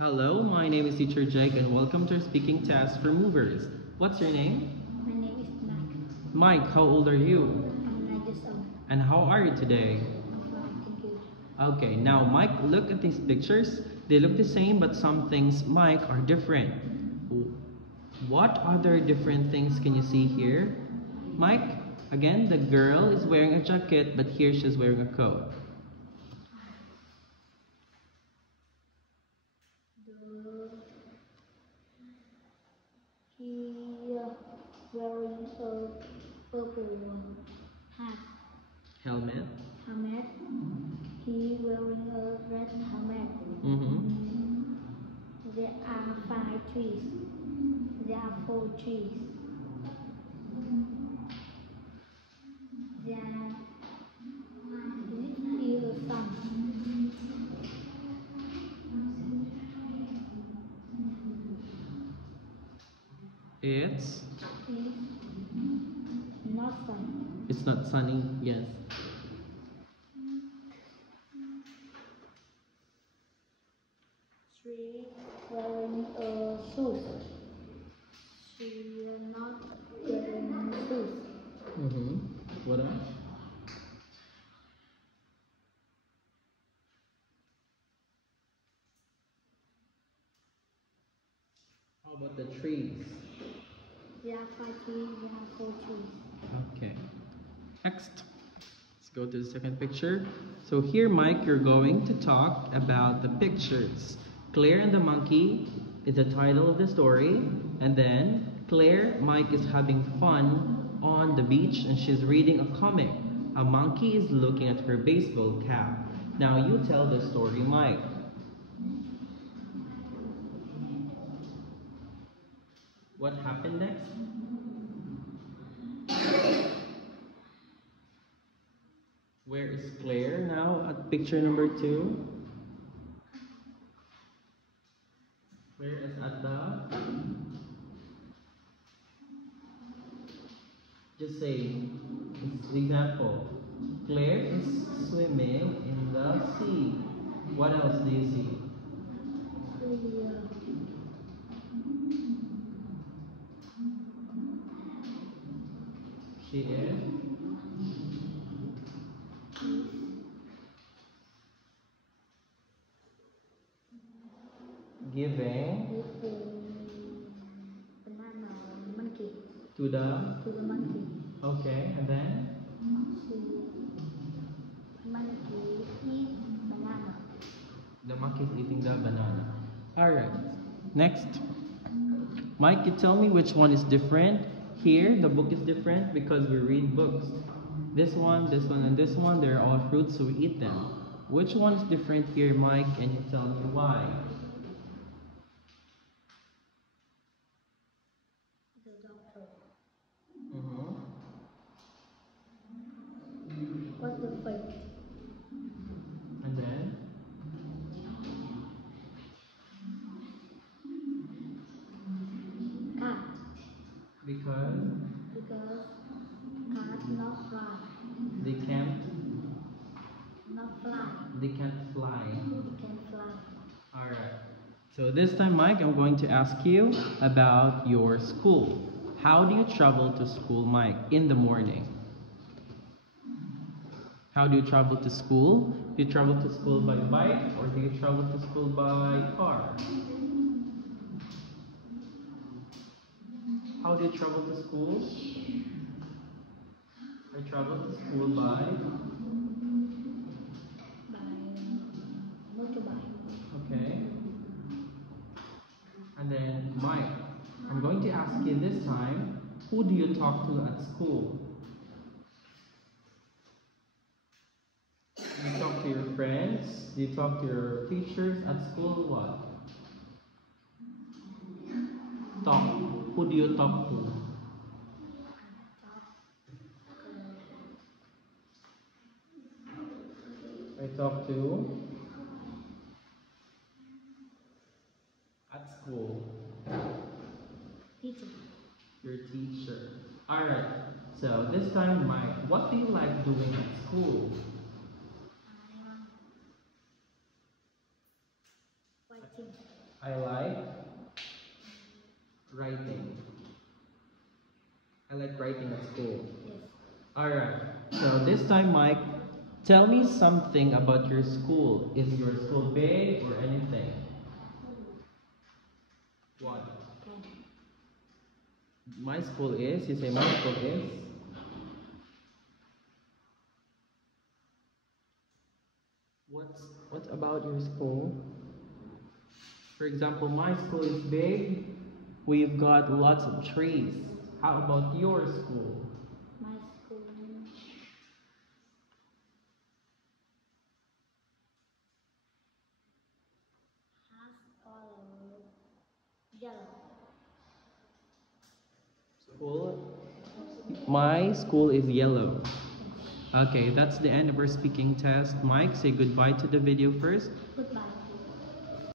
Hello, my name is Teacher Jake and welcome to our speaking test for movers. What's your name? My name is Mike. Mike, how old are you? I'm 9 years old. And how are you today? I'm fine, thank you. Okay, now Mike, look at these pictures. They look the same, but some things, Mike, are different. What other different things can you see here? Mike, again, the girl is wearing a jacket, but here she's wearing a coat. He wearing a purple hat, Helmet. helmet. He wearing a red helmet. Mm-hmm. There are 5 trees. There are 4 trees. There is a sun. It's Not sun. it's not sunny, yes. She wearing a shoes. She not wearing shoes. Mm-hmm. What else? How about the trees? There are 5 trees. There are 4 trees. Okay. Next, let's go to the second picture. So here, Mike, you're going to talk about the pictures. Claire and the monkey is the title of the story. And then Claire, Mike is having fun on the beach and she's reading a comic. A monkey is looking at her baseball cap. Now you tell the story, Mike. What happened next? Where is Claire now at picture number 2? Claire is at the... Just say, example, Claire is swimming in the sea. What else do you see? She is giving Banana monkey to the... to the monkey. Okay, and then? Monkey eat banana. The monkey is eating the banana. Alright, next. Mike, you tell me which one is different. Here, the book is different because we read books. This one, and this one, they're all fruits, so we eat them. Which one is different here, Mike, and you tell me why? The doctor. Mm-hmm. What's the fake? And then? Cat. Because Cat not fly. they can't Not fly. they can't fly. They can fly. Alright. So this time, Mike, I'm going to ask you about your school. How do you travel to school, Mike, in the morning? How do you travel to school? Do you travel to school by bike or do you travel to school by car? How do you travel to school? I travel to school by Motorbike. okay. And then Mike, I'm going to ask you this time, who do you talk to at school? Do you talk to your friends? Do you talk to your teachers at school? What? Talk. Who do you talk to? I talk to at school. Teacher. Your teacher. Alright. So this time, Mike, what do you like doing at school? Fighting. I like writing. I like writing at school. Yes. Alright. So this time, Mike, tell me something about your school. Is your school big or anything? What? Okay. My school is? You say my school is? What's about your school? For example, my school is big. We've got lots of trees. How about your school? My school has color yellow. School? My school is yellow. Okay, that's the end of our speaking test. Mike, say goodbye to the video first. Goodbye.